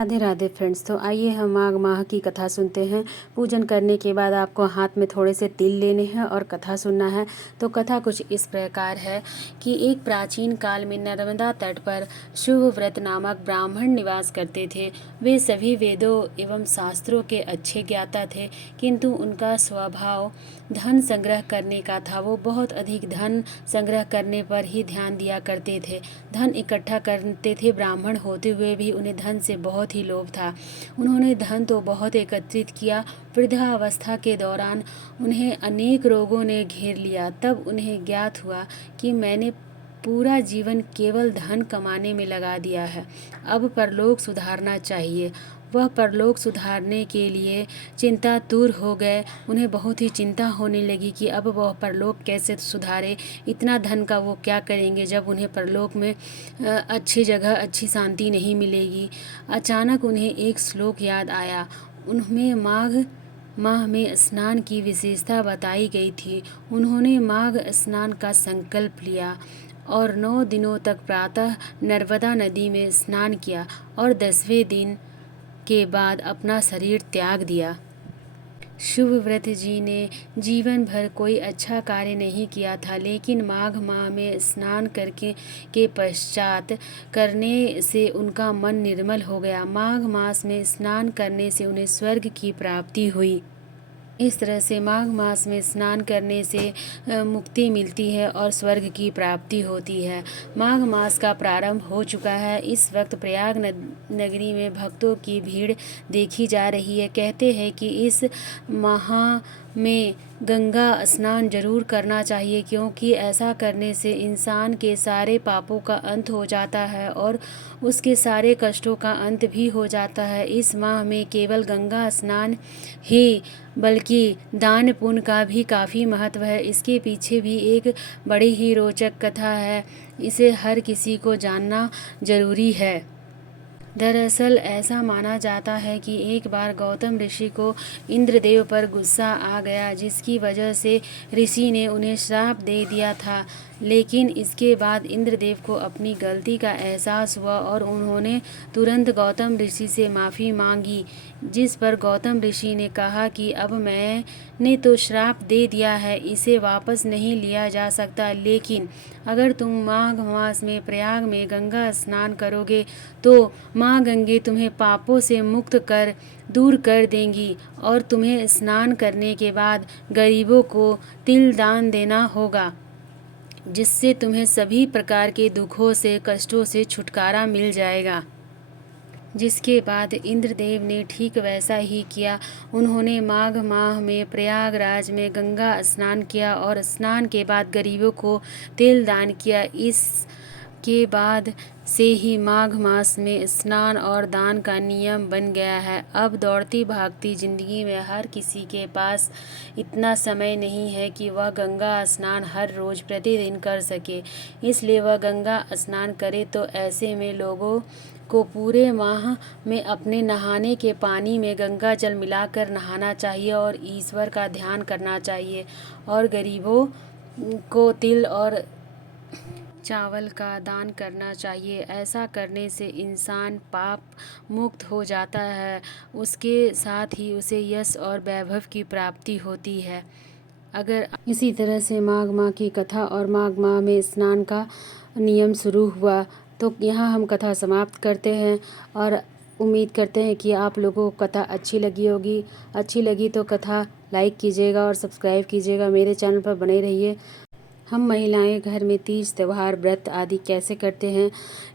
Radhe Radhe friends. तो आइए हम माघ माह की कथा सुनते हैं। पूजन करने के बाद आपको हाथ में थोड़े से तिल लेने हैं और कथा सुनना है। तो कथा कुछ इस प्रकार है कि एक प्राचीन काल में नर्मदा तट पर शुभव्रत नामक ब्राह्मण निवास करते थे। वे सभी वेदों एवं शास्त्रों के अच्छे ज्ञाता थे, किंतु उनका स्वभाव धन संग्रह करने का था। वो बहुत अधिक धन संग्रह करने पर ही ध्यान दिया करते थे। धन इकट्ठा करते थे। ब्राह्मण होते हुए भी उन्हें धन से बहुत ही लोभ था। उन्होंने धन तो बहुत एकत्रित किया। वृद्धावस्था के दौरान उन्हें अनेक रोगों ने घेर लिया। तब उन्हें ज्ञात हुआ कि मैंने पूरा जीवन केवल धन कमाने में लगा दिया है। अब परलोक सुधारना चाहिए। वह परलोक सुधारने के लिए चिंतातुर हो गए। उन्हें बहुत ही चिंता होने लगी कि अब वह परलोक कैसे सुधारे। इतना धन का वो क्या करेंगे जब उन्हें परलोक में अच्छी जगह अच्छी शांति नहीं मिलेगी। अचानक उन्हें एक श्लोक याद आया। उनमें माघ माह में स्नान की विशेषता बताई गई थी। उन्होंने माघ स्नान का संकल्प लिया और 9 दिनों तक प्रातः नर्मदा नदी में स्नान किया और 10वें दिन के बाद अपना शरीर त्याग दिया। शुभव्रत जी ने जीवन भर कोई अच्छा कार्य नहीं किया था, लेकिन माघ माह में स्नान करके के पश्चात करने से उनका मन निर्मल हो गया। माघ मास में स्नान करने से उन्हें स्वर्ग की प्राप्ति हुई। इस तरह से माघ मास में स्नान करने से मुक्ति मिलती है और स्वर्ग की प्राप्ति होती है। माघ मास का प्रारंभ हो चुका है। इस वक्त प्रयाग नगरी में भक्तों की भीड़ देखी जा रही है। कहते हैं कि इस माह में गंगा स्नान जरूर करना चाहिए, क्योंकि ऐसा करने से इंसान के सारे पापों का अंत हो जाता है और उसके सारे कष्टों का अंत भी हो जाता है। इस माह में केवल गंगा स्नान ही बल्कि दान पुण्य का भी काफ़ी महत्व है। इसके पीछे भी एक बड़ी ही रोचक कथा है। इसे हर किसी को जानना जरूरी है। दरअसल ऐसा माना जाता है कि एक बार गौतम ऋषि को इंद्रदेव पर गुस्सा आ गया, जिसकी वजह से ऋषि ने उन्हें श्राप दे दिया था। लेकिन इसके बाद इंद्रदेव को अपनी गलती का एहसास हुआ और उन्होंने तुरंत गौतम ऋषि से माफ़ी मांगी, जिस पर गौतम ऋषि ने कहा कि अब मैंने तो श्राप दे दिया है, इसे वापस नहीं लिया जा सकता, लेकिन अगर तुम माघ मास में प्रयाग में गंगा स्नान करोगे तो माँ गंगे तुम्हें पापों से मुक्त कर दूर कर देंगी और तुम्हें स्नान करने के बाद गरीबों को तिल दान देना होगा, जिससे तुम्हें सभी प्रकार के दुखों से कष्टों से छुटकारा मिल जाएगा। जिसके बाद इंद्रदेव ने ठीक वैसा ही किया। उन्होंने माघ माह में प्रयागराज में गंगा स्नान किया और स्नान के बाद गरीबों को तिल दान किया। इसके बाद से ही माघ मास में स्नान और दान का नियम बन गया है। अब दौड़ती भागती जिंदगी में हर किसी के पास इतना समय नहीं है कि वह गंगा स्नान हर रोज प्रतिदिन कर सके, इसलिए वह गंगा स्नान करे। तो ऐसे में लोगों को पूरे माह में अपने नहाने के पानी में गंगा जल मिलाकर नहाना चाहिए और ईश्वर का ध्यान करना चाहिए और गरीबों को तिल और चावल का दान करना चाहिए। ऐसा करने से इंसान पाप मुक्त हो जाता है, उसके साथ ही उसे यश और वैभव की प्राप्ति होती है। अगर इसी तरह से माघ माह की कथा और माघ माह में स्नान का नियम शुरू हुआ, तो यहाँ हम कथा समाप्त करते हैं और उम्मीद करते हैं कि आप लोगों को कथा अच्छी लगी होगी। अच्छी लगी तो कथा लाइक कीजिएगा और सब्सक्राइब कीजिएगा। मेरे चैनल पर बने रहिए। हम महिलाएं घर में तीज त्यौहार व्रत आदि कैसे करते हैं,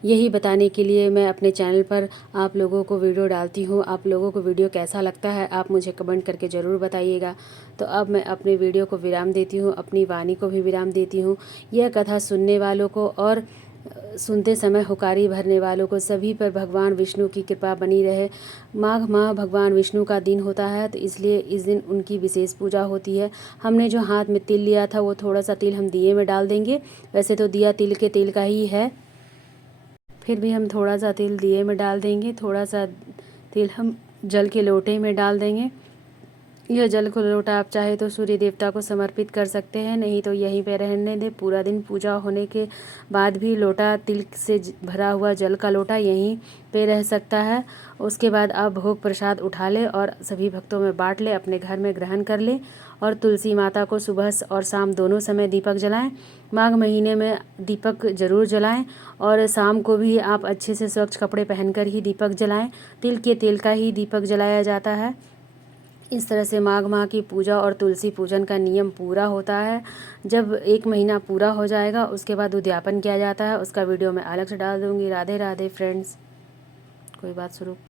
यही बताने के लिए मैं अपने चैनल पर आप लोगों को वीडियो डालती हूँ। आप लोगों को वीडियो कैसा लगता है आप मुझे कमेंट करके ज़रूर बताइएगा। तो अब मैं अपने वीडियो को विराम देती हूँ, अपनी वाणी को भी विराम देती हूँ। यह कथा सुनने वालों को और सुनते समय हुकारी भरने वालों को सभी पर भगवान विष्णु की कृपा बनी रहे। माघ माह भगवान विष्णु का दिन होता है, तो इसलिए इस दिन उनकी विशेष पूजा होती है। हमने जो हाथ में तिल लिया था वो थोड़ा सा तिल हम दिए में डाल देंगे। वैसे तो दिया तिल के तेल का ही है, फिर भी हम थोड़ा सा तिल दिए में डाल देंगे। थोड़ा सा तिल हम जल के लोटे में डाल देंगे यह जल का लोटा आप चाहे तो सूर्य देवता को समर्पित कर सकते हैं, नहीं तो यहीं पे रहने दें। पूरा दिन पूजा होने के बाद भी लोटा तिल से भरा हुआ जल का लोटा यहीं पे रह सकता है। उसके बाद आप भोग प्रसाद उठा लें और सभी भक्तों में बांट लें, अपने घर में ग्रहण कर लें। और तुलसी माता को सुबह और शाम दोनों समय दीपक जलाएं। माघ महीने में दीपक ज़रूर जलाएं और शाम को भी आप अच्छे से स्वच्छ कपड़े पहनकर ही दीपक जलाएं। तिल के तेल का ही दीपक जलाया जाता है। इस तरह से माघ माह की पूजा और तुलसी पूजन का नियम पूरा होता है। जब 1 महीना पूरा हो जाएगा उसके बाद उद्यापन किया जाता है। उसका वीडियो मैं अलग से डाल दूँगी। राधे राधे फ्रेंड्स। कोई बात शुरू